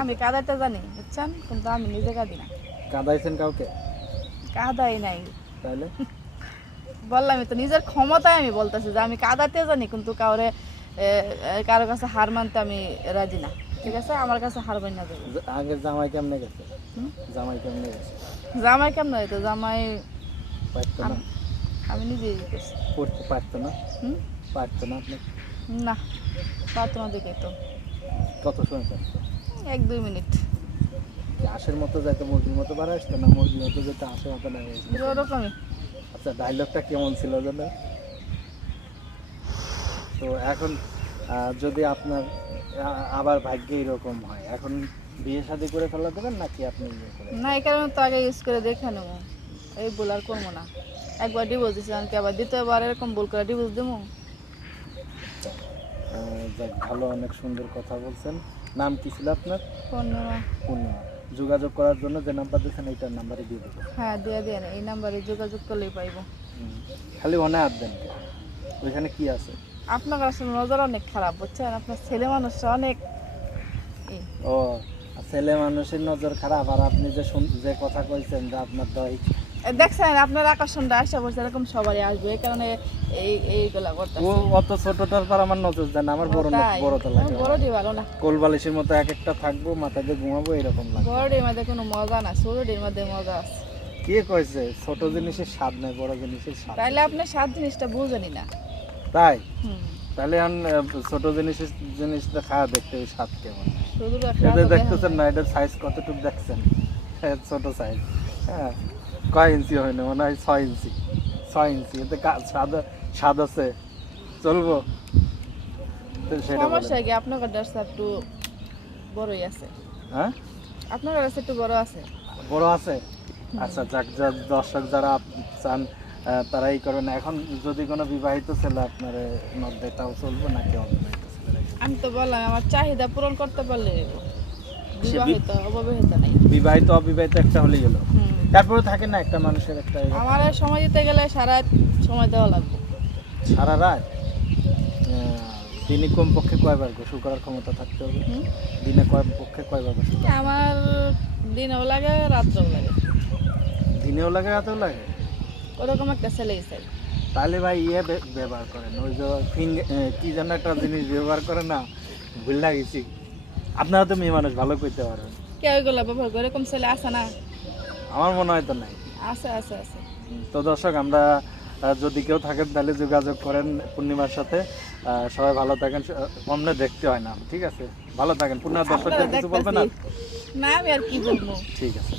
আমি কাদাইতে জানি বুঝছেন, কিন্তু আমি নিজে কাঁদি না। কাঁদাইছেন কাউকে? কাদাই নাই, তাহলে বললামই তো নিজের ক্ষমতায় আমি বলতেছি যে আমি কাদাতে জানি, কিন্তু কারো কাছে হার মানতে আমি রাজি না। ঠিক আছে, আমার কাছে হার মানি না যাবে। আগের জামাই কেমনে গেছে? হুম? জামাই কেমনে গেছে? জামাই কেমন হইতো? জামাই পারতো না? আমি নিজেই করছি। করতে পারতো না? হুম? পারতো না আপনি? না, পারতো না দেখে তো। কত সময় পারতো? 1-2 মিনিট হাঁসের মতো যাইতে মুরগির মতো বাড়া আসতো না, মুরগির মতো যেতে হাঁসের মতো দাঁড়িয়ে আসতো? ওরকমই। আচ্ছা, ডায়লগটা কেমন ছিল জানো? তো এখন যদি আপনার আবার ভাগ্যে এরকম হয়, এখন বিয়ে শাদী করে ফেলা দেবেন নাকি আপনি ইয়ে করে? না, এই কারণে তো আগে ইউজ করে দেখে নেবো, এই ভুল আর করবো না। একবার ডিভোর্স দিচ্ছি, আমি কি আবার দ্বিতীয়বার এরকম ভুল করে ডিভোর্স দেবো? যাক, ভালো, অনেক সুন্দর কথা বলছেন। নাম কি ছিল আপনার? পূর্ণিমা। পূর্ণিমা। যোগাযোগ করার জন্য যে নাম্বার দিয়েছেন এইটার নাম্বারে দিয়ে দেবো। হ্যাঁ, দিয়ে দেন, এই নাম্বারে যোগাযোগ করলেই পাইবো। খালি অনে হাত দেন কে? ওইখানে কি আছে? আপনার আসলে নজর অনেক খারাপ বুঝছেন, আপনার ছেলে মানুষরা অনেক ও, ছেলে মানুষের নজর খারাপ, আর আপনি যে কথা কইছেন যে আপনার দই দেখছেন আপনার আকর্ষণটা আসা পড়ছে, এরকম সবারই আসবে, এই কারণে এইগুলা ও করতেছে। অত ছোটটার পর আমার নজর দেন, আমার বড় বড়টা লাগে। বড়ডি ভালো না, কোলবালিশের মতো এক একটা থাকবো, মাথা দিয়ে ঘুমাবো, এরকম লাগে। বড়ডির মধ্যে কোনো মজা না, ছোটডির মধ্যে মজা আছে। কে কইছে ছোট জিনিসের স্বাদ নাই, বড় জিনিসের স্বাদ? তাইলে আপনি স্বাদ জিনিসটা বুঝেনি না। তাই? হুম, তাহলে ছোট জিনিসটা খাওয়া দেখতে ওই স্বাদ কেমন? শুধু এটা দেখতেছেন না, এটার সাইজ কতটুকু দেখছেন? ছোট সাইজ। হ্যাঁ, কয় ইঞ্চি হয় না, মনে হয় 6 ইঞ্চি। 6 ইঞ্চি, এতে স্বাদ আছে, চলবো? তো সেটা বলেন। সমস্যা কি, আপনার কাছে একটু বড়ই আছে, হ্যাঁ, আপনার কাছে একটু বড় আছে। বড় আছে? আচ্ছা, যাক, দর্শক যারা চান তারাই করেন। এখন যদি কোনো বিবাহিত ছেলে আপনার নদ দেয়, তাও চলবো নাকি অবিবাহিত ছেলে? আমি তো বললাম আমার চাহিদা পূরণ করতে পারলে বিবাহিত অবিবাহিত নাই। বিবাহিত অবিবাহিত একটা হলেই গেল। হুম, তারপরে থাকে না একটা মানুষের একটা আমার আর সময় দিতে গেলে সারা সময় দেওয়া লাগবে। সারা রাত। দিনে কমপক্ষে কয়বার গোসল করার ক্ষমতা থাকতে হবে? হুম? দিনে কমপক্ষে কয়বার গোসল? আমার দিনেও লাগে, রাত্রেও লাগে, দিনেও লাগে, রাতেও লাগে? ওরকম একটা ছেলেই চাই। তাহলে ভাই ব্যবহার করেন, ওই যে কি যেন একটা জিনিস ব্যবহার করে না, ভুল লাগেছি। আপনারা তো মেয়ে মানুষ, ভালো করতে পারবেন। কেউ এগুলো ব্যবহার করে, এরকম ছেলে আছে না? আমার মনে হয় তো নাই। আছে আছে আছে। তো দর্শক, আমরা যদি কেউ থাকেন তাহলে যোগাযোগ করেন পূর্ণিমার সাথে। সবাই ভালো থাকেন, অমনে দেখতে হয় না, ঠিক আছে? ভালো থাকেন। পূর্ণিমার দর্শকদের কিছু বলবেন না? না, আমি আর কি বলবো। ঠিক আছে।